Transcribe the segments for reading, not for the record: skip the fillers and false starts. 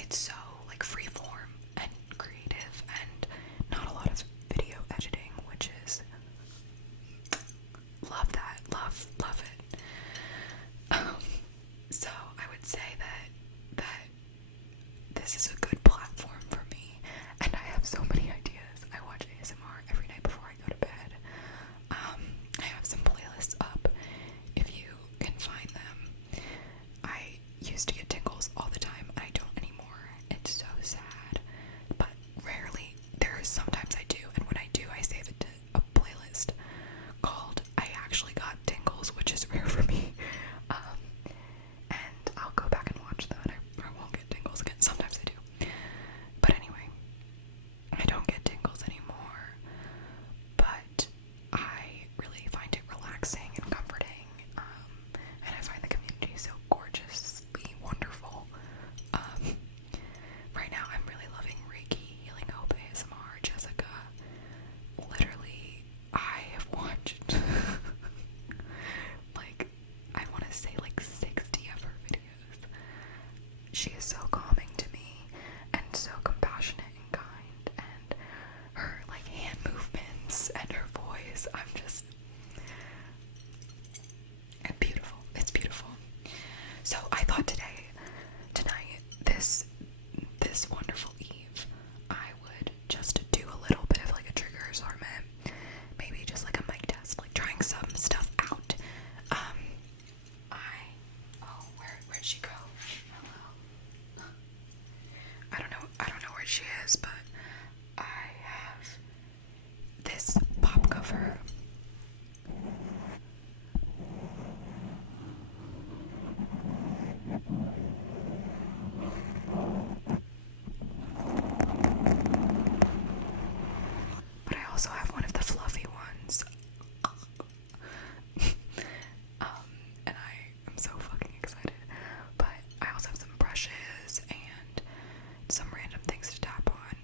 it's so like freeform and creative and not a lot of video editing, which is love that, love it. So I would say that this is a good platform for me, and I have so many ideas. I watch ASMR every night before I go to bed. I have some playlists up if you can find them. I used to get tingles all the time. I don't anymore. It's so sad, but rarely. Sometimes I do, and when I do, I save it to a playlist called I Actually Got Tingles, which is rare for me. And I'll go back and watch that. I won't get tingles again. Sometimes I do. But anyway, I don't get tingles anymore. But I really find it relaxing and comforting. And I find the community so gorgeously wonderful. Right now I'm really loving Reiki, Healing Hope, ASMR, Jessica. Literally, I have watched like, I want to say like 60 of her videos. She is so calming to me and so compassionate and kind, and her like hand movements and her voice, I'm just beautiful. It's beautiful. So I thought tonight, this wonderful eve, I would just do a little bit of like a trigger assortment, maybe just like a mic test, like trying some stuff out. Where'd she go? Hello. I don't know where she is, but I have this pop cover. But I also have one of the fluffy ones. And I am so fucking excited. But I also have some brushes and some random things to tap on.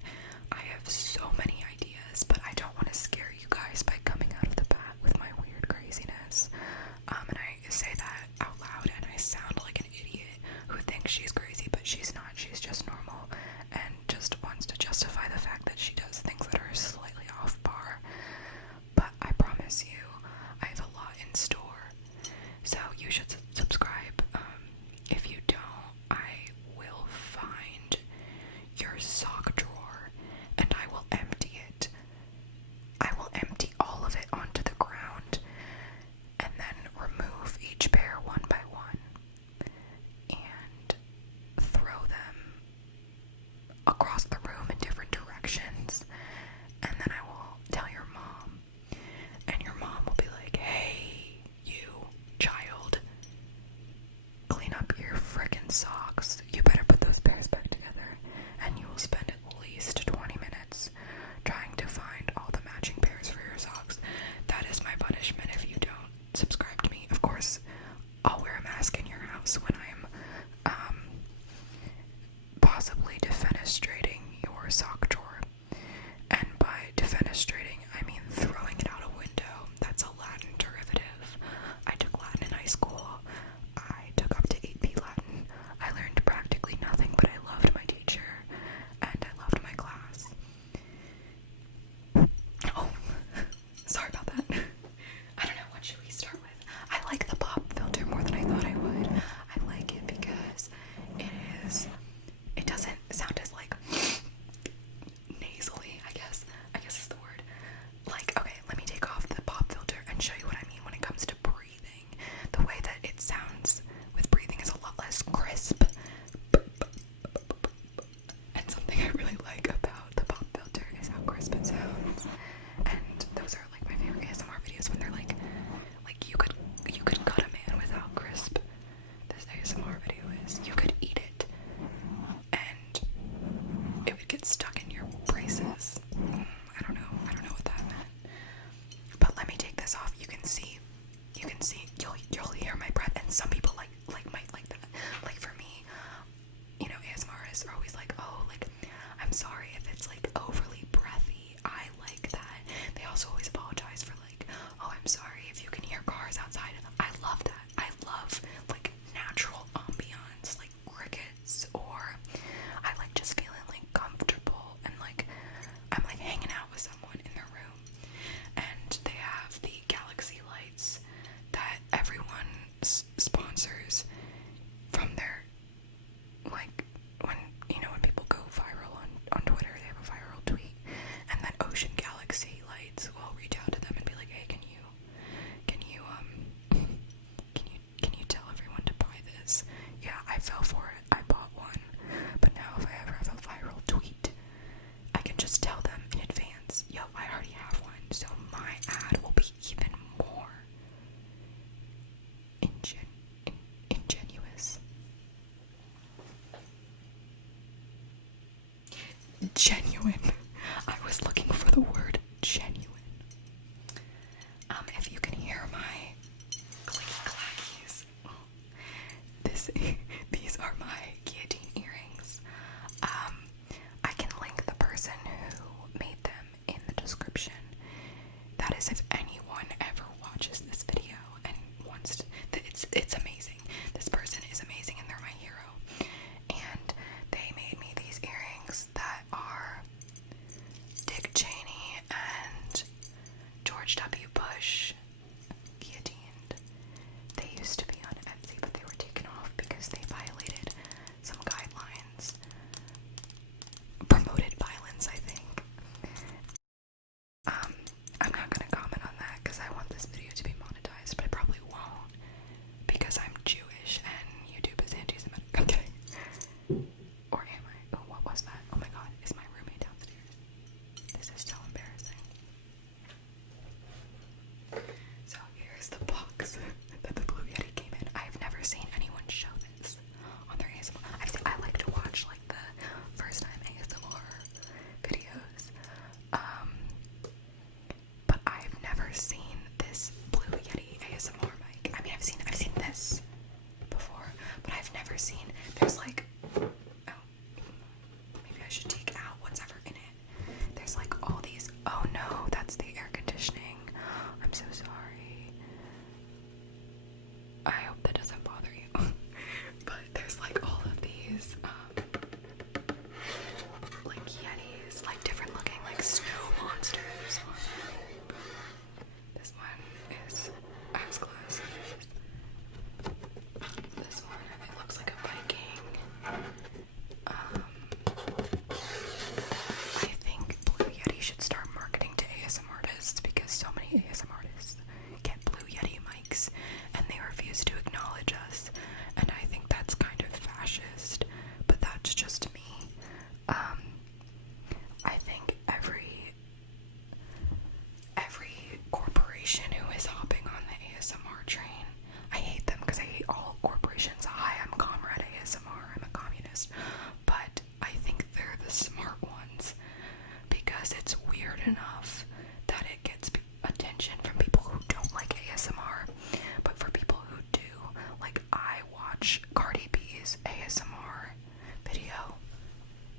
I have so many ideas, but I don't want to scare you guys by coming out of the bat with my weird craziness. And I say that out loud and I sound like an idiot who thinks she's crazy, but she's not. She's just normal and just wants to justify the fact that she does things that are slightly off bar. But I promise you, I have a lot in store. So you should subscribe. If you don't, I will find your sock drawer and I will empty it. I will empty all of it onto the ground and then remove each pair one by one and throw them across the room in different directions. And then I will tell your mom, and your mom will be like, hey, you child, clean up your frickin' socks. You better put those pairs back together. And you will spend at least 20 minutes trying to find all the matching pairs for your socks. That is my punishment if you don't subscribe to me. Of course, I'll wear a mask in your house when I'm possibly defenestrating your sock drawer. And by defenestrating, I mean throwing it out a window. That's a Latin derivative. I took Latin in high school. I took up to 8P Latin. I learned practically nothing, but I loved my teacher, and I loved my class. Oh, sorry about that. I don't know, what should we start with? I like the pop filter more than I thought I would. I like it because it doesn't sound as like nasally, I guess is the word. Like, okay, let me take off the pop filter and show you what I mean when it comes to breathing. The way that it sounds with breathing is a lot less crisp. And something I really like about the pop filter is how crisp it sounds. And those are like my favorite ASMR videos when they're like you could cut a man with how crisp this ASMR video is. You could eat it and it would get stuck in your braces. I don't know what that meant. But let me take this off. You can see, you'll hear my breath, and some people might like that. Like for me, you know, ASMRists are always like, oh, like, I'm sorry if it's like overly breathy. I like that. They also always apologize for like, oh, I'm sorry if you can hear cars outside. I love that. I love like natural ambiance, like crickets, or I genuine. I was looking for the word genuine. If you can hear my clicky clackies, these are my guillotine earrings. I can link the person who made them in the description. That is if anyone ever watches this video and wants to, it's amazing. This person is amazing and they're my hero. And they made me these earrings that are Dick Cheney and George W. Bush guillotined. They used to be on Etsy, but they were taken off because they violated some guidelines. Promoted violence, I think. I'm not gonna comment on that because I want this video to be monetized, but I probably won't because I'm Jewish and YouTube is anti-Semitic. I'm kidding. Or am I? Oh, what was that? Oh my god, is my roommate downstairs? This is so embarrassing. So here's the box that the Blue Yeti came in. I've never seen anyone show this on their ASMR. I like to watch like the first time ASMR videos. But I've never seen this Blue Yeti ASMR mic. I mean, I've seen this before, but I've never seen, there's like, oh, maybe I should take out what's ever in it. There's like all these, oh no, that's the air conditioning. I'm so sorry. I hope that doesn't bother you. But there's like all of these, like Yetis, like different looking like snow monsters. This one is has glasses. This one, it looks like a Viking. I think Blue Yeti should start marketing to ASMR artists because so many ASMR artists get Blue Yeti mics and they refuse to acknowledge us. And I think that's kind of fascist, but that's just me. I think every corporation who is hopping on the ASMR train, I hate them because I hate all corporations. Hi, I'm Comrade ASMR, I'm a communist. But I think they're the smart ones because it's weird enough that it gets attention from people who don't like ASMR. But for people who do, like I watch Cardi B's ASMR video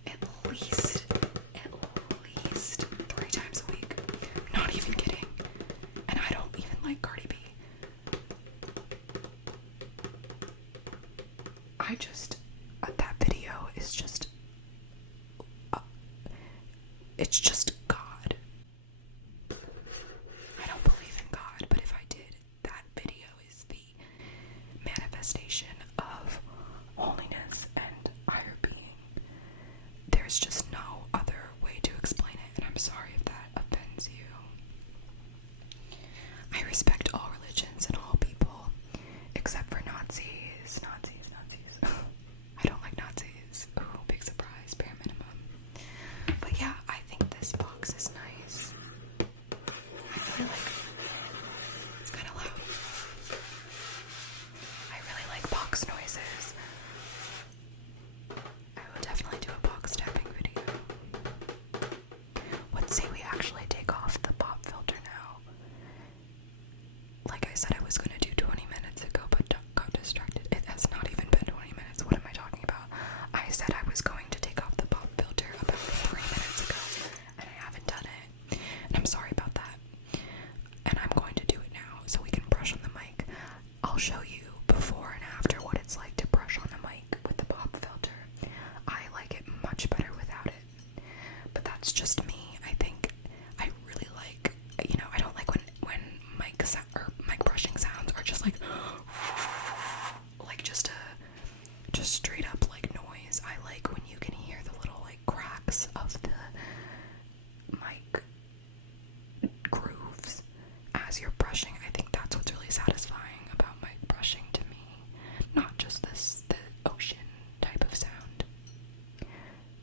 at least 3 times a week. Not even kidding. And I don't even like Cardi B. That video is just, it's just God. I don't believe in God, but if I did, that video is the manifestation of holiness and higher being. There's just no other way to explain it, and I'm sorry if that offends you. I respect all religions and all people, except for Nazis. I don't like Nazis. Ooh, big surprise, bare minimum. But yeah, I think this box is nice. I really like it. It's kind of loud. I really like box noises. I will definitely do a box tapping video. Let's say we actually take off the pop filter now. Like I said I was going to do 20 minutes ago, but got distracted. It has not even been 20 minutes. What am I talking about? I said I was going to take off the pop filter about 3 minutes ago, and I haven't done it. And I'm sorry about that. And I'm going to do it now so we can brush on the mic. I'll show you before and after what it's like to brush on the mic with the pop filter. I like it much better without it. But that's just me. I think I really like, I don't like when mic brushing sounds are just like just straight up like noise. I like when you can hear the little like cracks of the mic grooves as you're brushing. I think that's what's really satisfying about mic brushing to me, not just the ocean type of sound.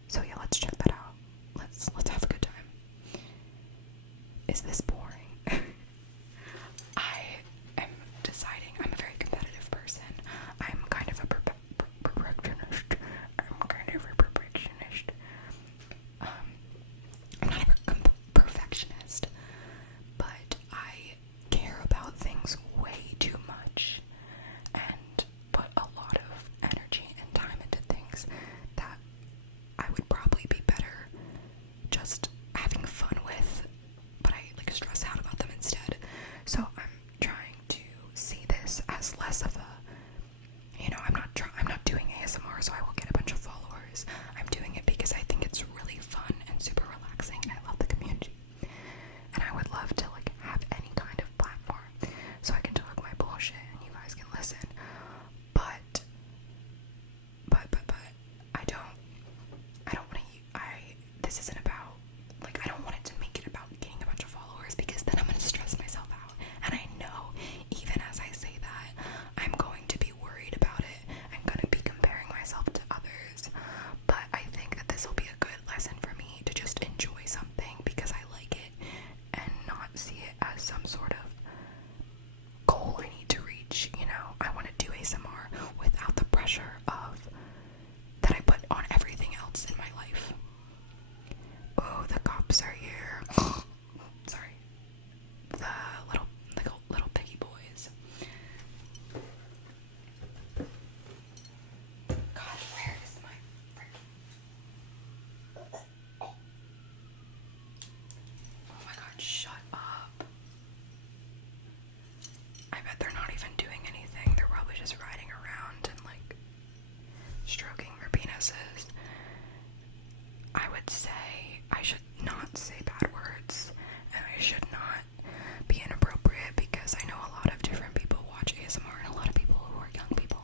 So yeah, Oh, the cops are here. Sorry. The little piggy boys. God, where is my freaking... Oh my god, shut up. I bet they're not even doing anything. They're probably just riding around and like stroking their penises. I would say I should not say bad words and I should not be inappropriate because I know a lot of different people watch ASMR and a lot of people who are young people.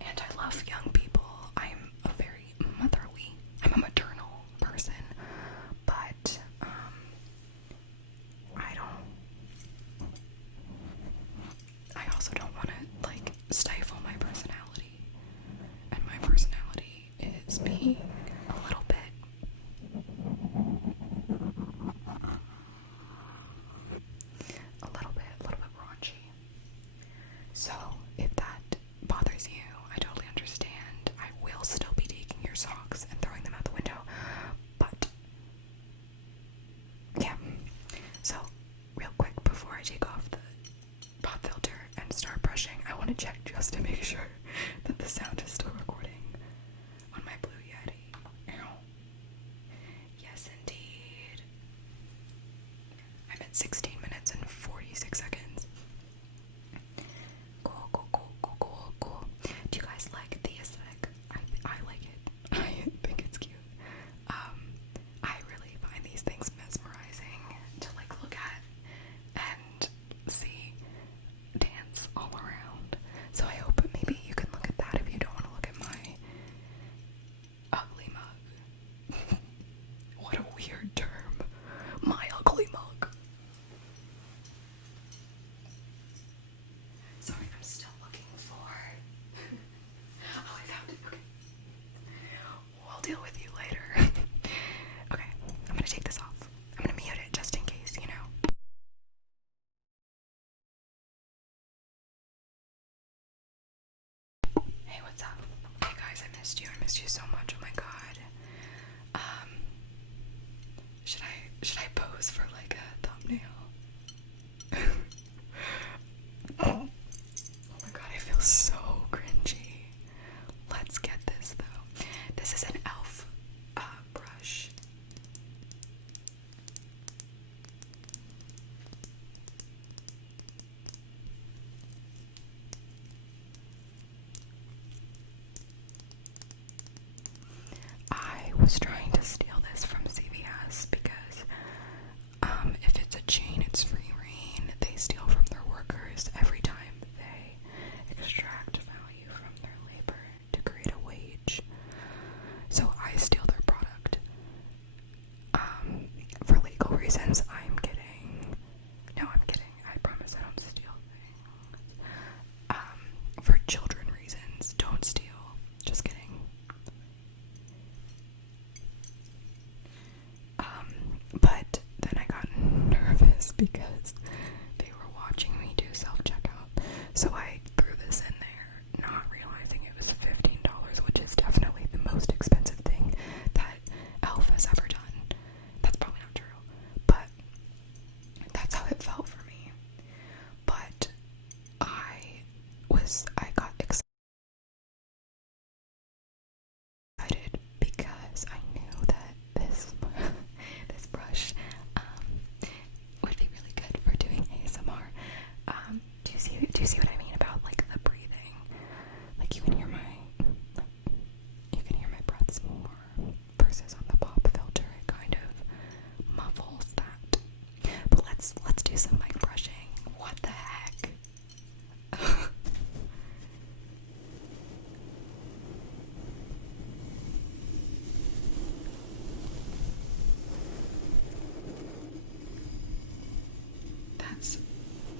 And I love young people. I'm a maternal person, but I also don't want to like stifle my personality. And my personality is being a little bit raunchy. So if that bothers you, I totally understand. I will still be taking your socks and throwing them out the window. But yeah. So real quick before I take off the pop filter and start brushing, I want to check just to make sure that the sound is still recording on my Blue Yeti. Ow. Yes, indeed. I'm at 16 minutes and 46 seconds. Cool. Do you guys like the aesthetic? I like it. I think it's cute. I really find these things mesmerizing to like look at and see dance all around. So I hope maybe you can look at that if you don't want to look at my ugly mug. What a weird term. My ugly mug. Sorry, I'm still looking for... Oh, I found it. Okay. We'll deal with you later. Okay, I'm gonna take this off. I'm gonna mute it just in case, you know. Hey, what's up? Hey guys, I missed you. I missed you so much. Oh my god. Should I pose for like a thumbnail? Oh my god, I feel so cringy. Let's get this though. This is an e.l.f. Brush. I was trying to steal this from CVS because if it's a chain, it's free reign. They steal from their workers every time they extract value from their labor to create a wage. So I steal their product. For legal reasons, I'm kidding. No, I'm kidding. I promise I don't steal things. For children reasons, don't steal. Just kidding. But then I got nervous because they were watching me do self-checkout. So I threw this in there, not realizing it was $15, which is definitely the most expensive thing that e.l.f. has ever done. That's probably not true, but that's how it felt for me. But I got excited because I knew that this brush would be really good for doing ASMR. Do you see what I mean about like the breathing? Like you can hear my breaths more versus on the pop filter. It kind of muffles that. But let's do some mic brushing. What the heck?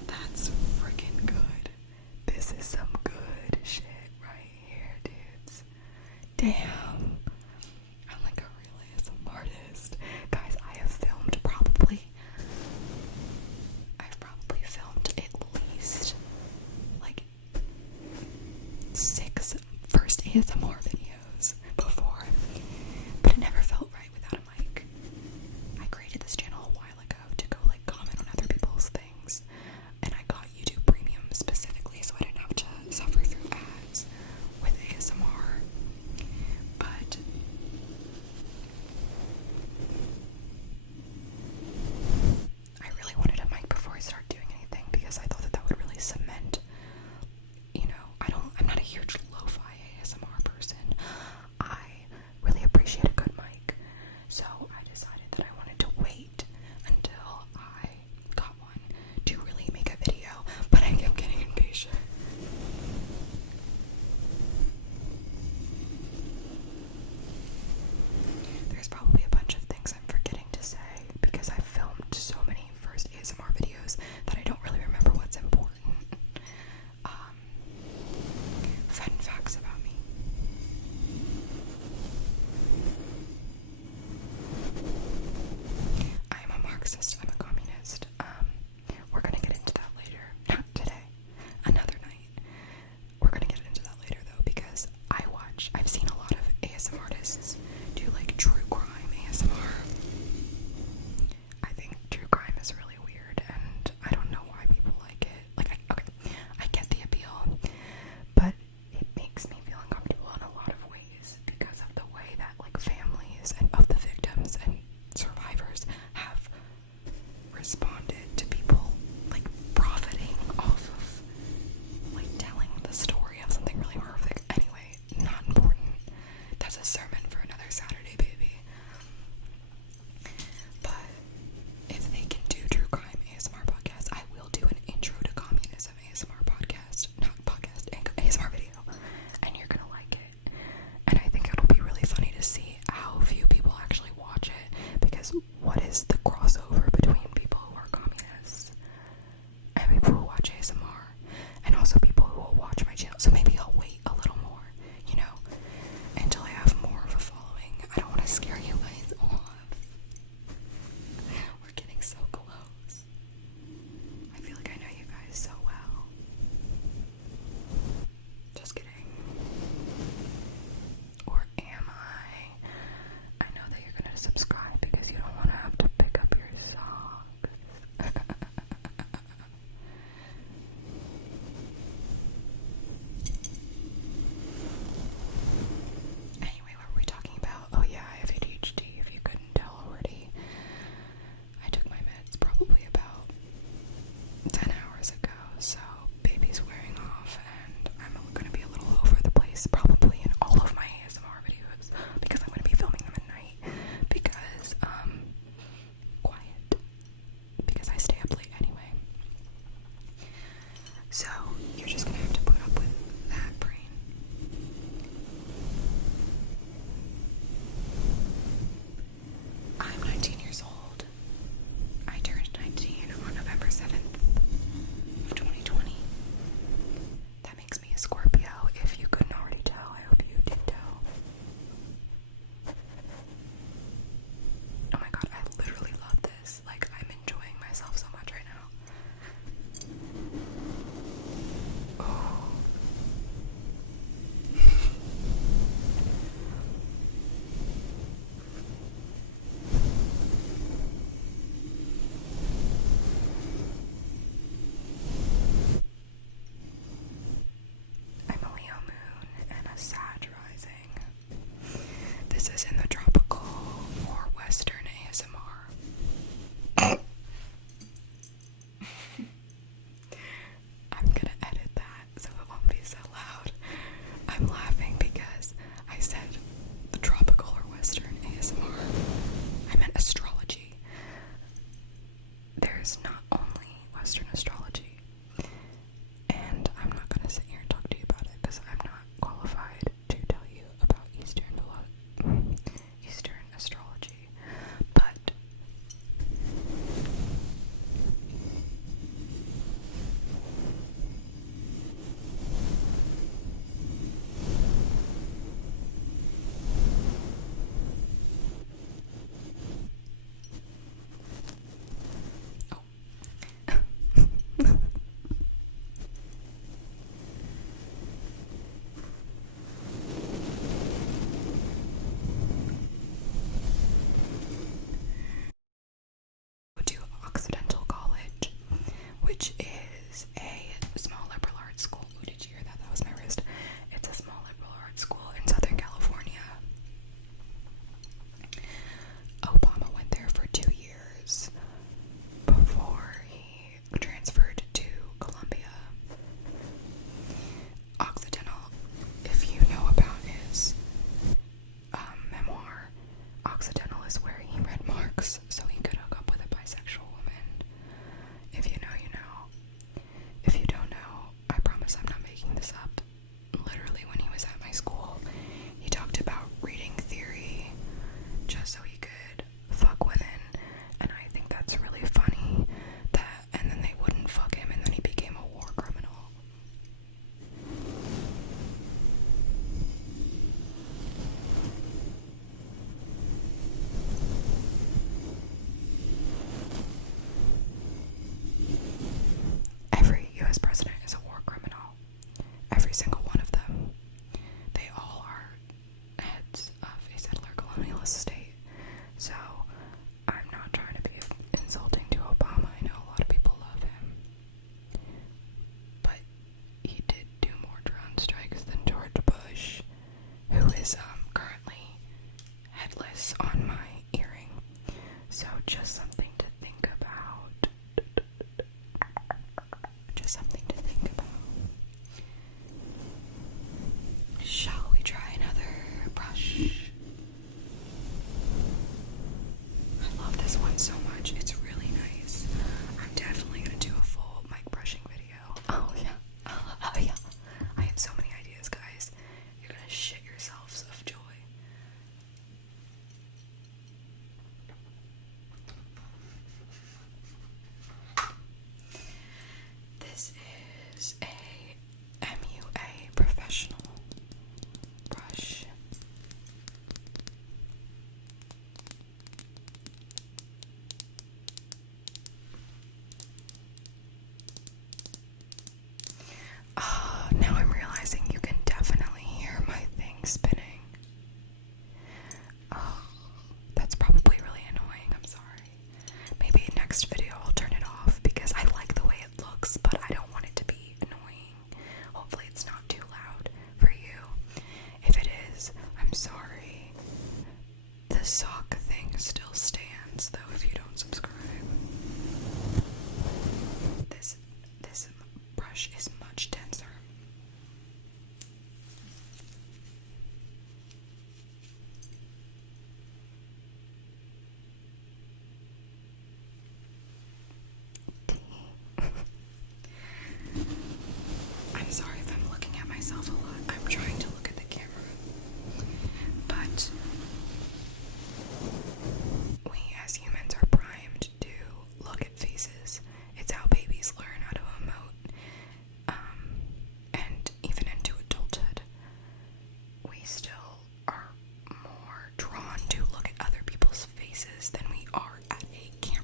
That's freaking good. This is some good shit right here, dudes. Damn. I'm like a real ASMR artist. Guys, I've probably filmed at least like 6 first ASMR videos before, but it never felt right without a mic. what is the crossover between people who are communists and people who watch ASMR, and also people who will watch my channel. So maybe I'll wait a little more, you know, until I have more of a following. I don't want to scare you guys off. We're getting so close. I feel like I know you guys so well. Just kidding. Or am I? I know that you're gonna subscribe because you don't want to have to pick up your socks. Anyway, what were we talking about? Oh yeah, I have ADHD, if you couldn't tell already. I took my meds probably about 10 hours ago, so baby's wearing off and I'm gonna be a little over the place probably in all of my ASMR videos because I'm gonna be filming them at night because, quiet. Because I stay up late anyway. So, you're just gonna have to put up with that, brain. I'm 19 years old. I turned 19 on November 7th of 2020. That makes me a Scorpio, if you couldn't already tell. I hope you did tell. Oh my god, I literally love this. Like, I'm enjoying myself so much right now. Oh. I'm a Leo moon and a Sag rising. This is in the tropical or Western ASMR. I'm gonna edit that so it won't be so loud. I'm laughing because I said the tropical or Western ASMR. I meant astrology. There's not only Western astrology, and I'm not gonna sit here and talk to you about it because I'm not qualified to tell you about Eastern astrology, but to Occidental College, which is a small liberal arts school. Oh, did you hear that? That was my wrist. It's a small liberal arts school in Southern California. Obama went there for 2 years before he transferred to Columbia. Occidental, if you know about his memoir, Occidental is where he read Marx so he could hook up with a bisexual woman. If you know, you know. If you don't know, I promise I'm not making this up. Literally, when he was at my school, he talked about reading theory just so he could fuck women, and I think that's really funny that, and then they wouldn't fuck him, and then he became a war criminal. Every US president is a war criminal. Every single one of them. They all are heads of a settler colonialist state. So, I'm not trying to be insulting to Obama. I know a lot of people love him. But he did do more drone strikes than George Bush, who is currently headless on my earring. So, just something to think about. Just something to think about. Shall we try another brush? I love this one so much. It's really nice. I'm definitely gonna do a full mic brushing video. Oh yeah. Oh yeah. I have so many ideas, guys. You're gonna shit yourselves of joy. sock thing still stands, though, if you don't subscribe. This brush is much denser. I'm sorry if I'm looking at myself a lot. I'm trying to look at the camera. But we as humans are primed to look at faces. It's how babies learn how to emote. And even into adulthood, we still are more drawn to look at other people's faces than we are at a camera.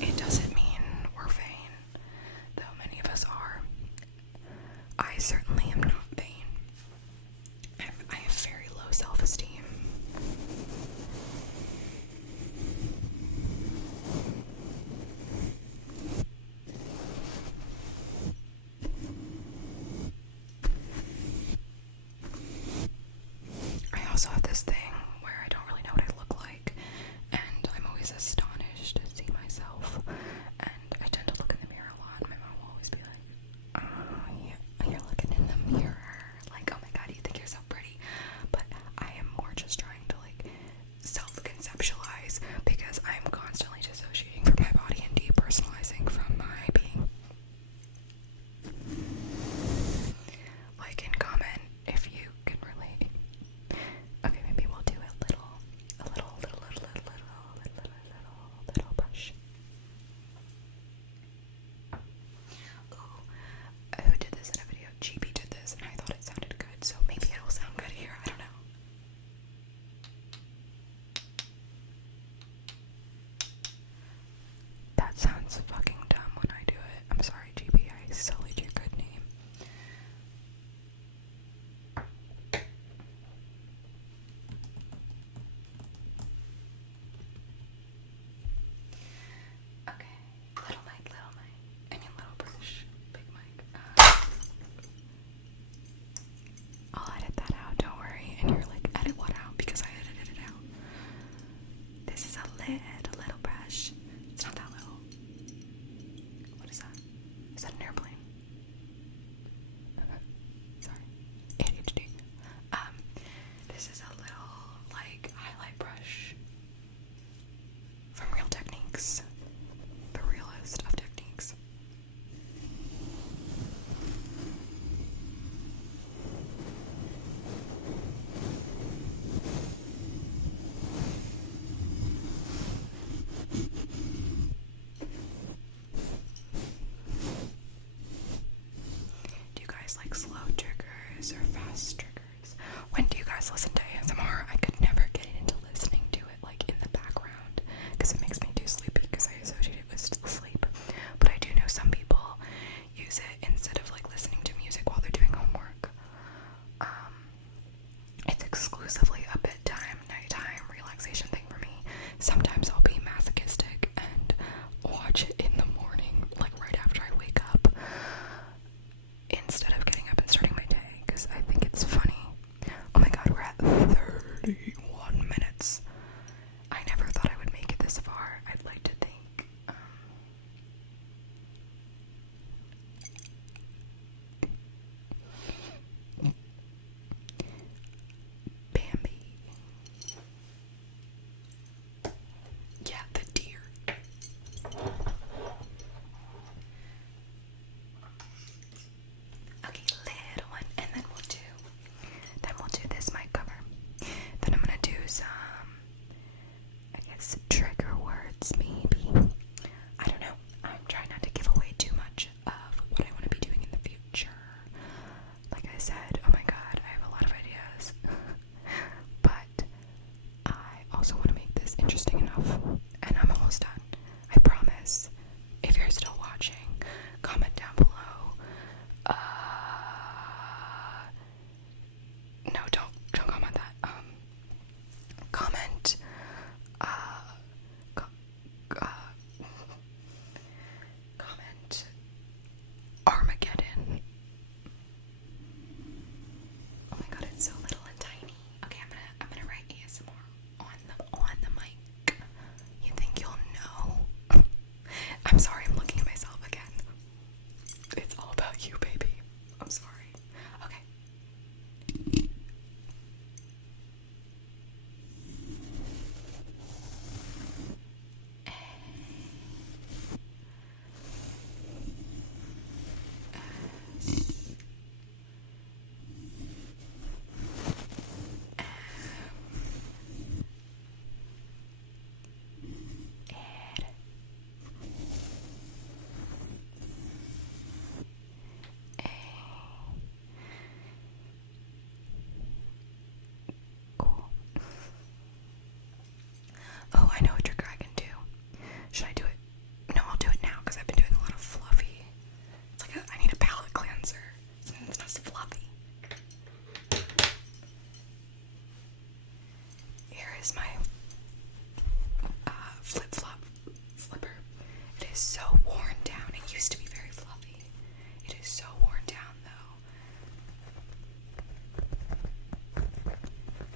It doesn't mean we're vain, though many of us are. I certainly am not vain. I have very low self-esteem. I also have this thing where I don't really know what I look like, and I'm always astonished to see myself, and I tend to look in the mirror a lot. My mom will always be like, oh, yeah, you're looking in the mirror, like, oh my god, you think you're so pretty. But I am more just trying to, like, self-conceptualize, because I'm constantly dissociating from my body and depersonalizing from my being. Like, in comment if you can relate. Okay, maybe we'll do a little brush. Ooh, who did this in a video? GB did this, and I thought it sounded good, so maybe it will sound good here. I don't know. That sounds fucking dumb when I do it. I'm sorry, GB. I sullied your good name. Okay, little mic, I mean little brush, big mic. I'll edit that out, don't worry. And you're like, edit what out? Because I edited it out. This is a little brush. It's not that little. What is that? Is that an airplane? Sorry. ADHD. This is a little, like, highlight brush from Real Techniques. The realest of techniques. Do you guys like slow triggers or fast triggers? When do you guys listen to ASMR? I could never get into listening to it like in the background because it makes me too sleepy because I associate it with sleep. But I do know some people use it instead of like listening to music while they're doing homework. It's exclusively a bedtime, nighttime relaxation thing for me. Sometimes I'll be masochistic and watch it in the morning, like right after I wake up, instead of getting up and is my flip-flop slipper. It is so worn down. It used to be very fluffy. It is so worn down though.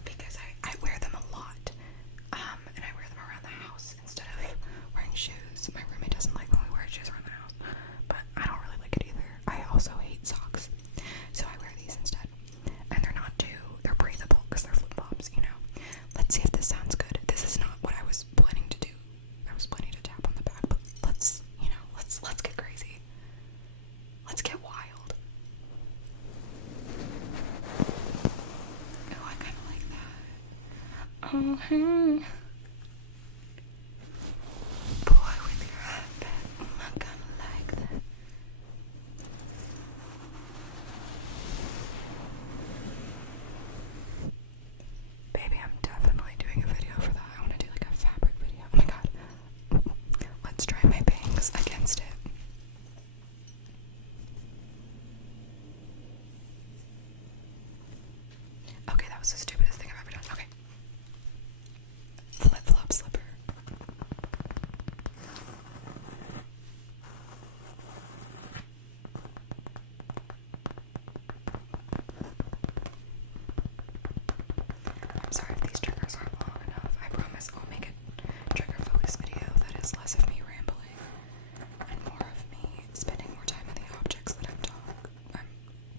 Because I wear them a lot. And I wear them around the house instead of wearing shoes. My roommate doesn't like when we wear shoes around the house. But I don't really like it either. I also hate socks. So I wear these instead. And they're breathable because they're flip-flops, you know. Let's see if this sounds good. This is not what I was planning to do. I was planning to tap on the back, but let's get crazy. Let's get wild. Oh, I kind of like that. Oh, hey. Boy with your iPad. I kind of like that. Baby, I'm definitely doing a video for that. I want to do like a fabric video. Oh my god. Let's try my bangs against it. Okay, that was the stupidest thing I've ever done. Okay. Flip-flop slipper. I'm sorry if these triggers aren't long enough. I promise I'll make a trigger focus video that is less of me rambling and more of me spending more time on the objects that I'm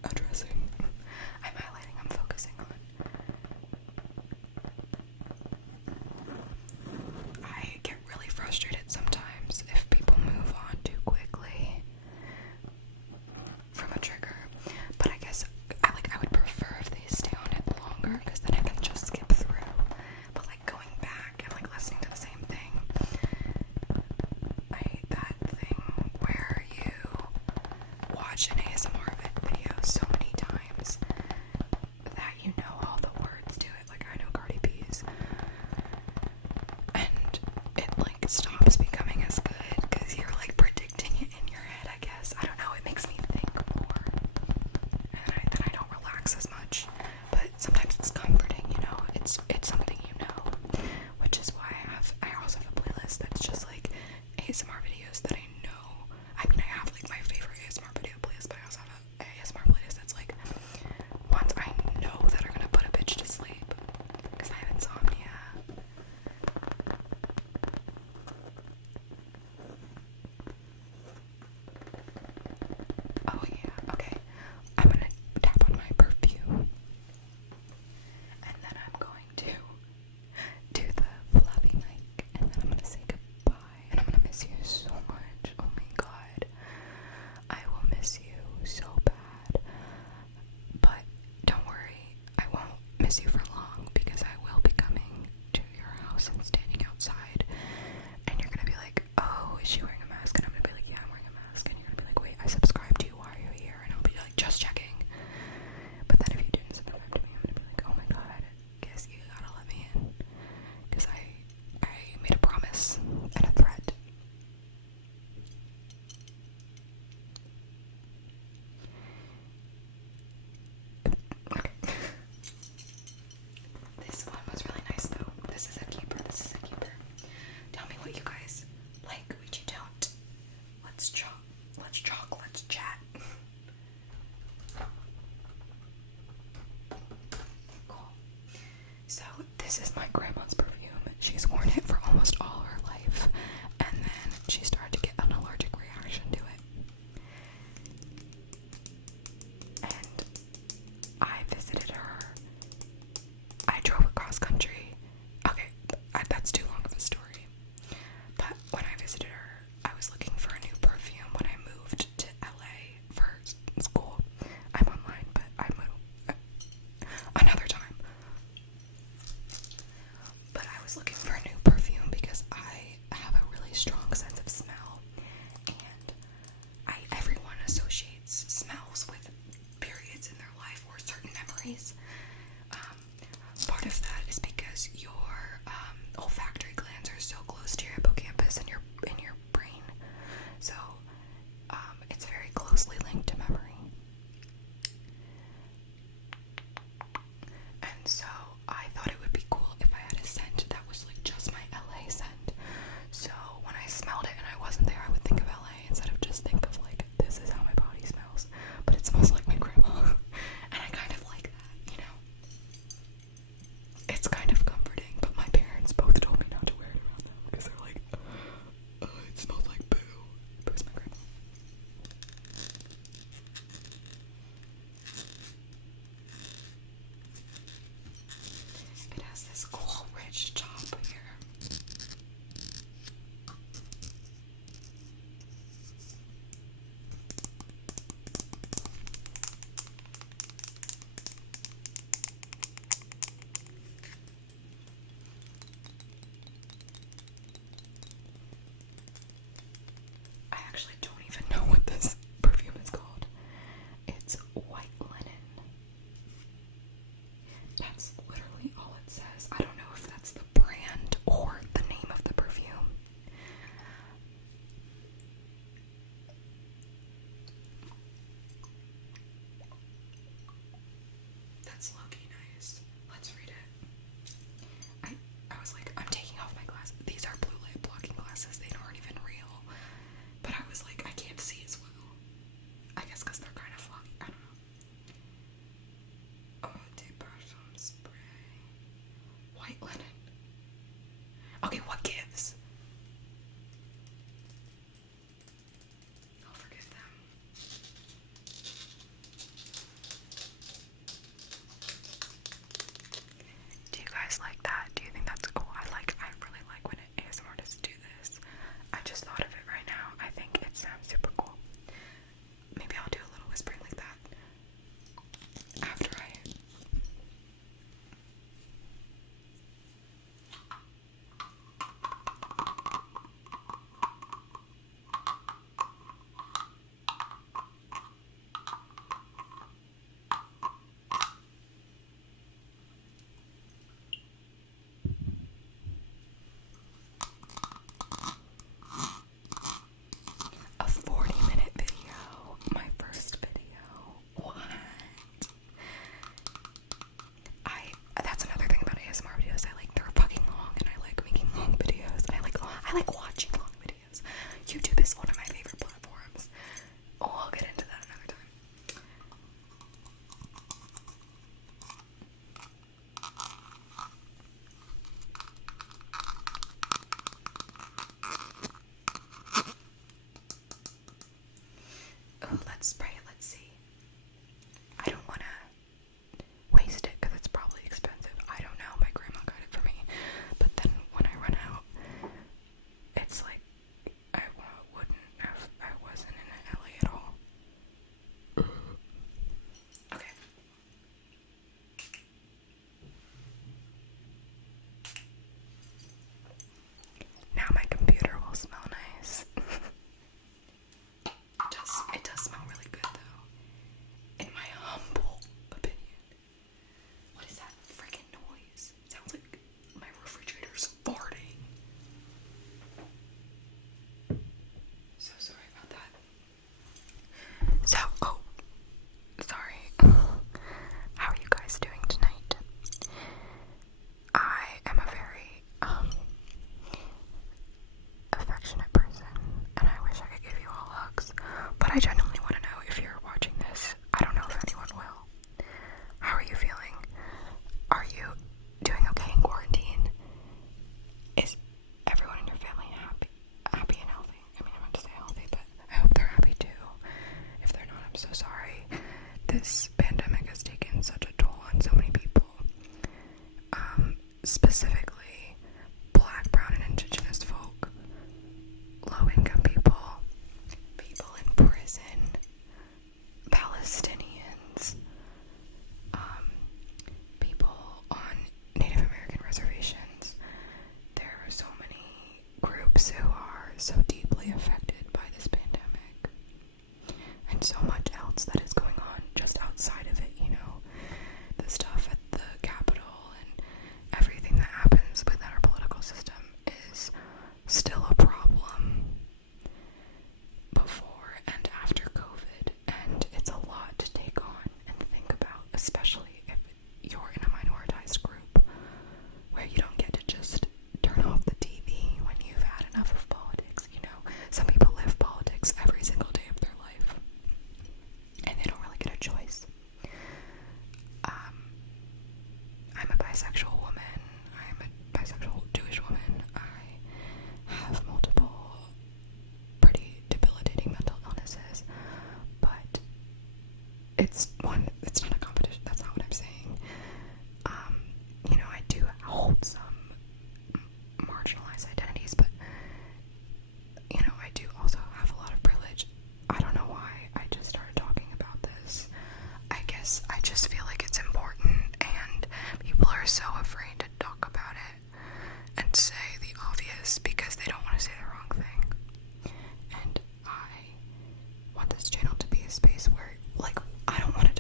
addressing. I'm highlighting, I'm focusing on. I get really frustrated sometimes if people move on too quickly from a trigger, but I guess I would prefer if they stay on it longer because then I can just skip through. But like going back and like listening to the same thing, I hate that thing where you watch an ASMR video so many times that you know all the words to it. Like I know Cardi B's, and it like stops becoming as good because you're like predicting it in your head. I guess I don't know. It makes me think more, and then I don't relax as much. But sometimes it's comforting, you know. It's something you know, which is why I also have a playlist that's just like ASMR videos that I know. I mean, I have like my favorite ASMR video playlist, but I also have an ASMR playlist that's like ones I know that are gonna put a bitch to sleep because I have insomnia. Oh yeah, okay. I'm gonna tap on my perfume. And then I'm going to do the fluffy mic, and then I'm gonna say goodbye, and I'm gonna miss you so much. Oh my god, I will miss you so bad. But don't worry, I won't miss you for long because I will be coming to your house and standing outside, and you're gonna be like, oh, is she wearing a mask? And I'm gonna be like, yeah, I'm wearing a mask. And you're gonna be like, wait, I subscribed to you, why are you here? And I'll be like, just checking. But then if you didn't subscribe to me, I'm gonna be like, oh my god, I guess you gotta let me in, because I made a promise and a threat. Okay. This one was really nice though. This is a keeper. Tell me what you guys like, what you don't. Let's chat. Cool. So this is my grandma's perfume. She's worn it for almost all her life, and then she started to get an allergic reaction to it. And I visited her. I drove across country. Okay, that's too long of a story. But when I visited her, I was looking for a new perfume when I moved to LA for school. I'm online, but I moved another time. that's lucky nice. Let's read it. I was like, I'm taking off my glasses. These are blue light blocking glasses. They aren't even real. But I was like, I can't see as well. I guess because they're kind of foggy. I don't know. Oh, de perfume spray. White linen. Okay, what gives? I'll forgive them. Do you guys like that? Do you think that's cool? I really like when ASMR artists do this. I just thought of it right now. I think it sounds super cool. Maybe I'll do a little whispering like that after I a 40-minute video. My first video. What? That's another thing about ASMR videos. They're fucking long, and I like making long videos. And I like watching long videos. YouTube is one of my favorite platforms. Oh, I'll get into that another time. Oh, let's spray it. Let's see. I don't want to waste it because it's probably expensive. I don't know. My grandma got it for me. But then when I run out, it's like I wasn't in LA at all. Okay. Now my computer will smell nice. It does smell really good though. In my humble opinion. What is that freaking noise? It sounds like my refrigerator's farting. So sorry about that. Sorry. How are you guys doing tonight? I am a very, affectionate person, and I wish I could give you all hugs, but I genuinely want to know if you're watching this. I don't know if anyone will. How are you feeling? Are you doing okay in quarantine? Is everyone in your family happy and healthy? I mean, I meant to say healthy, but I hope they're happy too. If they're not, I'm so sorry. This pandemic has taken such a toll on so many people. Specifically Black, brown, and indigenous folk, low-income people, people in prison, Palestinians, people on Native American reservations. There are so many groups who are so deeply affected by this pandemic, and so much else that is going on just outside of it, you know, the stuff at the Capitol and everything that happens within our political system is still a problem before and after COVID, and it's a lot to take on and think about, especially if you're in a minoritized group where you don't get to just turn off the TV when you've had enough of politics, you know. Some people live politics every single day of their life, and they don't really get a choice. I'm a bisexual woman. I'm a bisexual Jewish woman. I have multiple pretty debilitating mental illnesses, but it's not a competition. That's not what I'm saying. You know, I do hold some marginalized identities, but you know, I do also have a lot of privilege. I don't know why I just started talking about this. I guess I just feel like it's important, and people are so afraid to talk about it and say the obvious because they don't want to say the wrong thing. And I want this channel to be a space where, like, I don't want to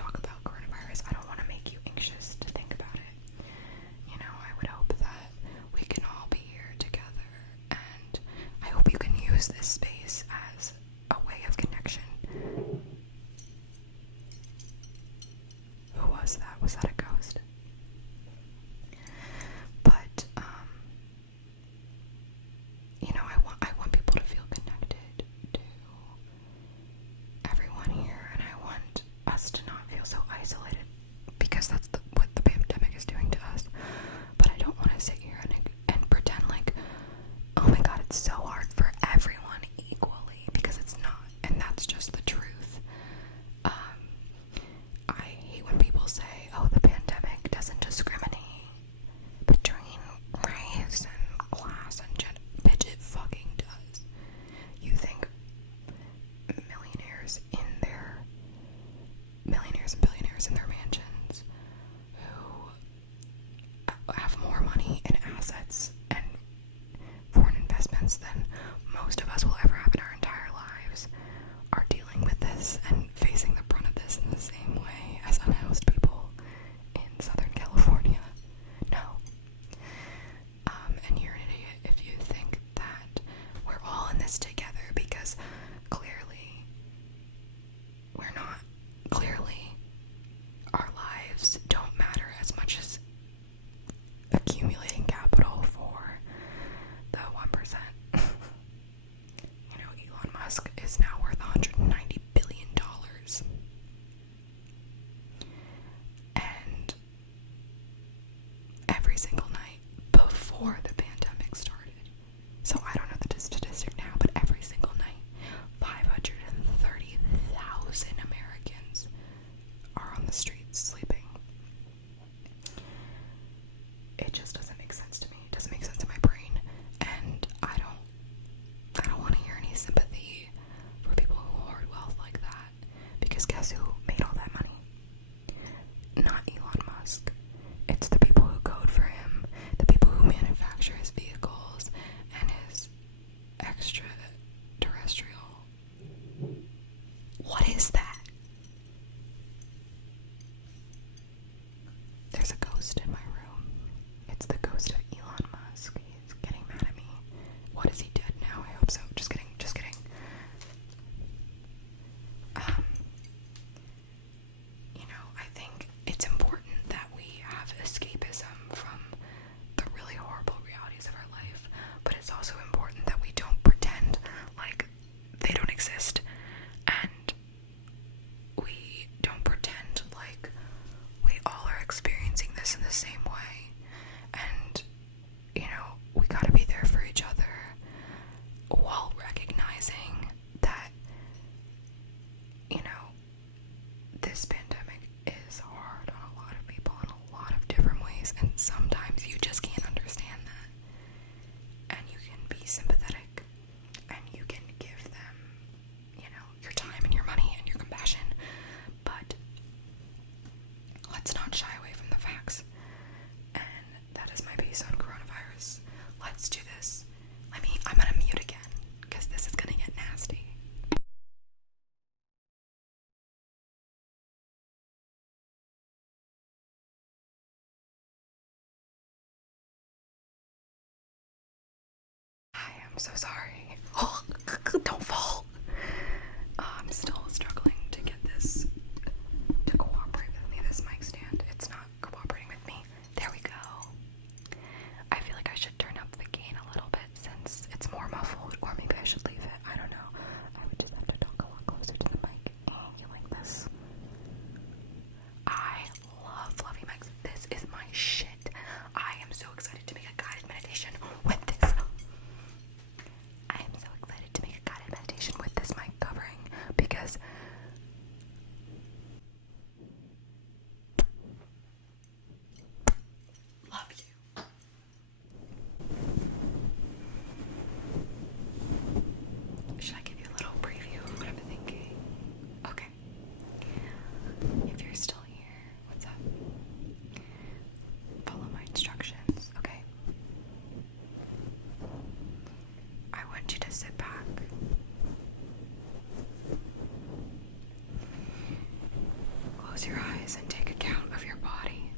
single night before the pandemic started. So I don't know the statistic now, but every single night, 530,000 Americans are on the streets sleeping. It just doesn't make sense to me. It doesn't make sense in my brain, and I don't want to hear any sympathy for people who hoard wealth like that, because guess who made all that money? Not Elon Musk. It's the people who code for him, the people who manufacture his vehicles and his extraterrestrial. What is that? There's a ghost in my room. It's the ghost of Elon Musk. He's getting mad at me. What, is he dead now? I hope so. Just kidding. I think it's important that we have escapism from the really horrible realities of our life, but it's also important that we don't pretend like they don't exist, and we don't pretend like we all are experiencing this in the same way. And we gotta be there for each other while recognizing that this pandemic is hard on a lot of people in a lot of different ways, and sometimes you just can't understand that, and you can be sympathetic, and you can give them your time and your money and your compassion, but let's not shy away from the facts. And that is my piece on coronavirus. Let's do this. I'm gonna mute again because this is gonna get nasty. I'm so sorry. Oh, don't fall. I'm still struggling to get this to cooperate with me, this mic stand. It's not cooperating with me. There we go. I feel like I should turn up the gain a little bit since it's more muffled, or maybe I should leave it. I don't know. I would just have to talk a lot closer to the mic. You like this? I love fluffy mics. This is my shit. I am so excited to make a guided meditation with this. I am so excited to make a guided meditation with this mic covering because love you. Should I give you a little preview of what I'm thinking? Okay. If you're still here, what's up? Follow my instructions, okay? I want you to sit back. Close your eyes and take account of your body.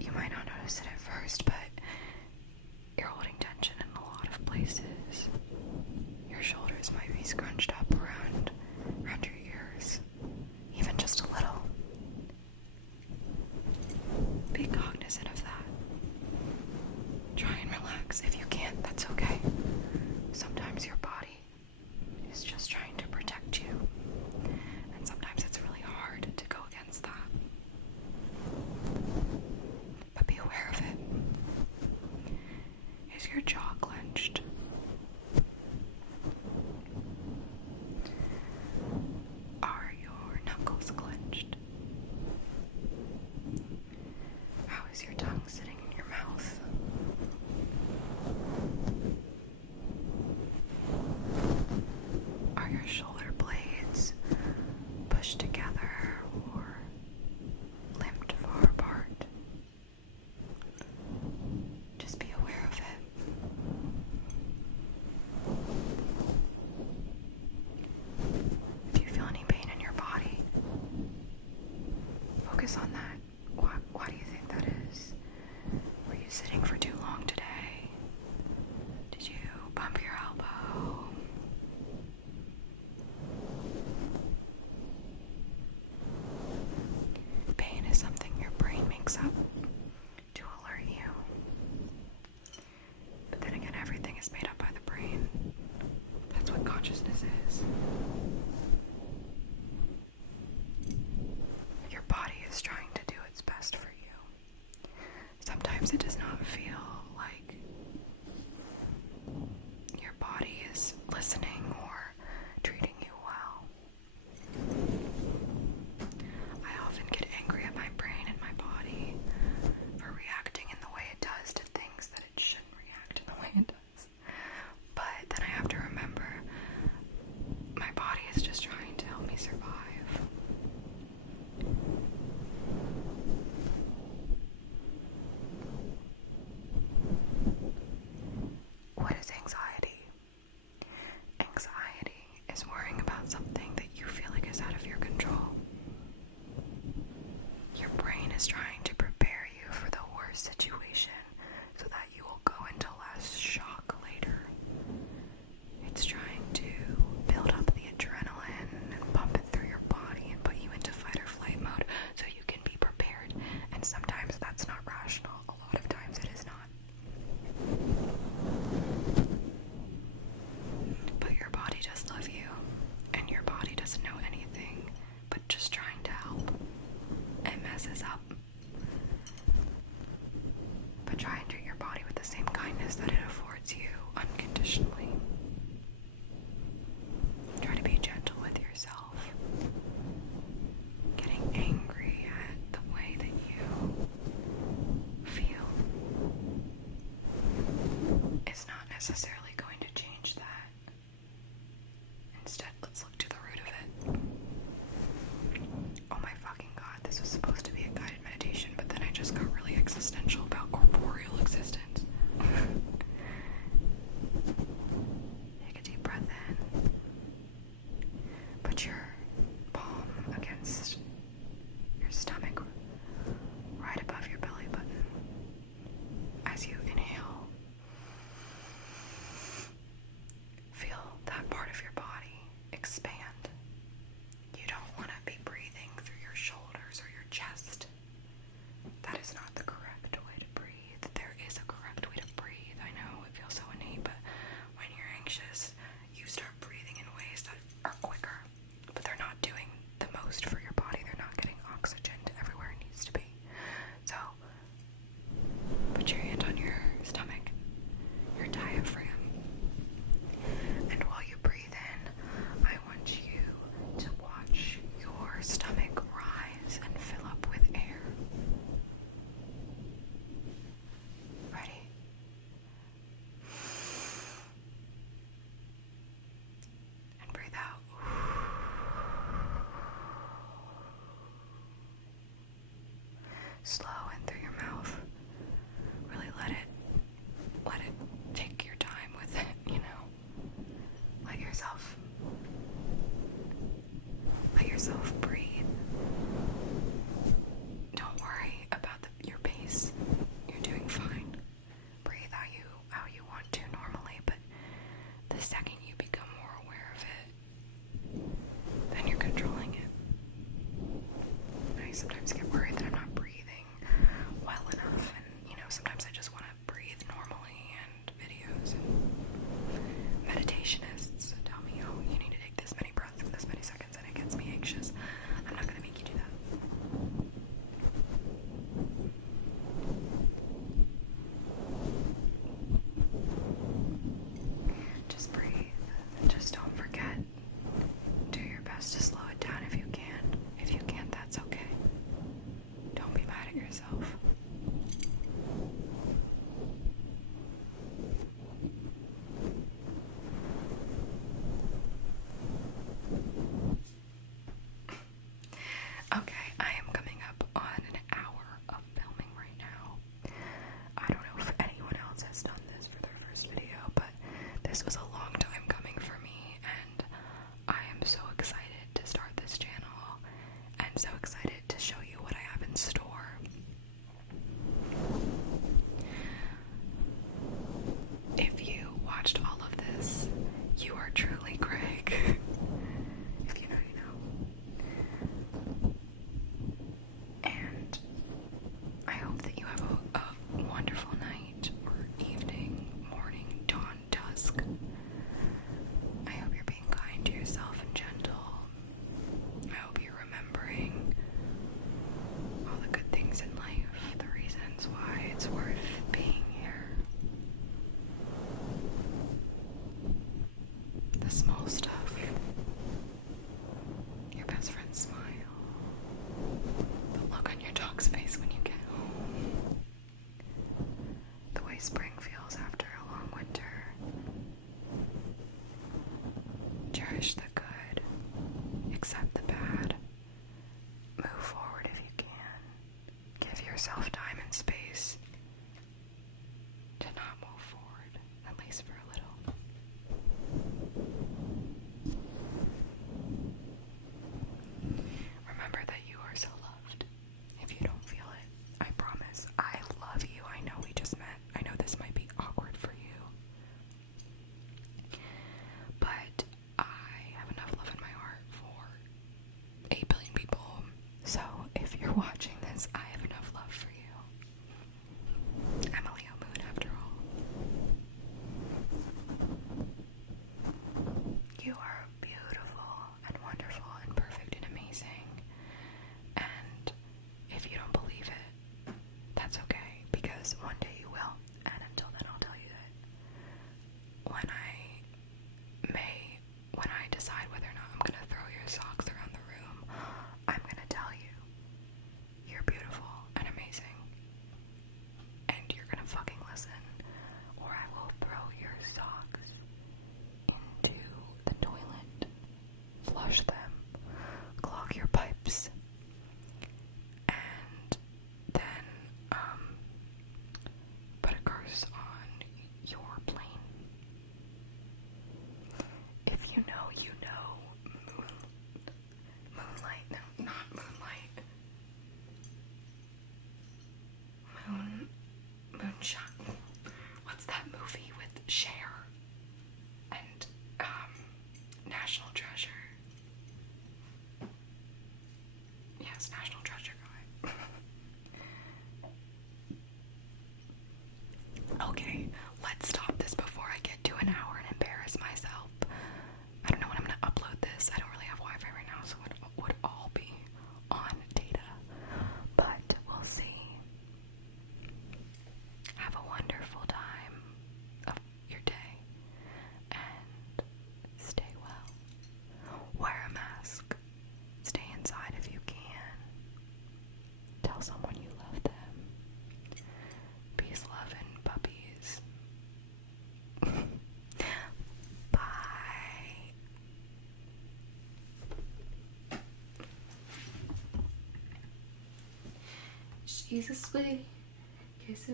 You might not notice it at first, but you're holding tension in a lot of places. Your shoulders might be scrunched up around your ears, even just a little. Be cognizant of that. Try and relax. If you can't, that's okay. Sometimes your body is just trying to protect you, and sometimes it's really hard to go against that. But be aware of it. Is your jaw clenched? Instead, let's look to the root of it. Oh my fucking god, this was supposed to be a guided meditation, but then I just got really existential about corporeal existence. Take a deep breath in. Put your palm against your stomach, right above your belly button. As you inhale, feel that part of your body expand. You don't want to be breathing through your shoulders or your chest. That is not the correct way to breathe. There is a correct way to breathe. I know it feels so innate, but when you're anxious, you start breathing in ways that are quicker, but they're not doing the most for your body. They're not getting oxygen to everywhere it needs to be. So, put your hand on your stomach, your diaphragm, and while you breathe in, I want you to watch your stomach rise and fill up with air. Ready? And breathe out. Slow in through your mouth. Really let it take your time with it, you know. Let yourself breathe. Don't worry about your pace. You're doing fine. Breathe how you want to normally, but the second you become more aware of it, then you're controlling it. I sometimes get worried that I'm not breathing well enough, and sometimes I just want to breathe normally, and videos and meditationists tell me, oh, you need to take this many breaths in this many seconds, and it gets me anxious. I'm not going to make you do that. Just breathe. Just don't forget. Do your best to slow it down if you can. If you can't, that's okay. Don't be mad at yourself. Okay, I am coming up on an hour of filming right now. I don't know if anyone else has done this for their first video, but this was a long time coming for me, and I am so excited to start this channel, and so excited to show you what I have in store. If you watched all of this, you are truly Greg. If you know, you know. And I hope that you have a wonderful night, or evening, morning, dawn, dusk. I hope you're being kind to yourself and gentle. I hope you're remembering all the good things in life, the reasons why it's worth being here. The small stuff. Your best friend's smile. The look on your dog's face when you get home. The way spring feels after a long winter. Cherish the good. Accept the bad. Move forward if you can. Give yourself time and space to not move forward, at least for a little. Remember that you are so loved. If you don't feel it, I promise, I love you. I know we just met. I know this might be awkward for you. But I have enough love in my heart for 8 billion people. So if you're watching this, I have enough love for you. I'm a Leo moon after all. You are beautiful and wonderful and perfect and amazing. And if you don't believe it, that's okay, because one day you will. And until then, I'll tell you that when I decide whether or not I'm gonna throw your socks around the room, I'm gonna tell you, you're beautiful and amazing, and you're gonna fucking listen, or I will throw your socks into the toilet. Jesus, sweetie. Kiss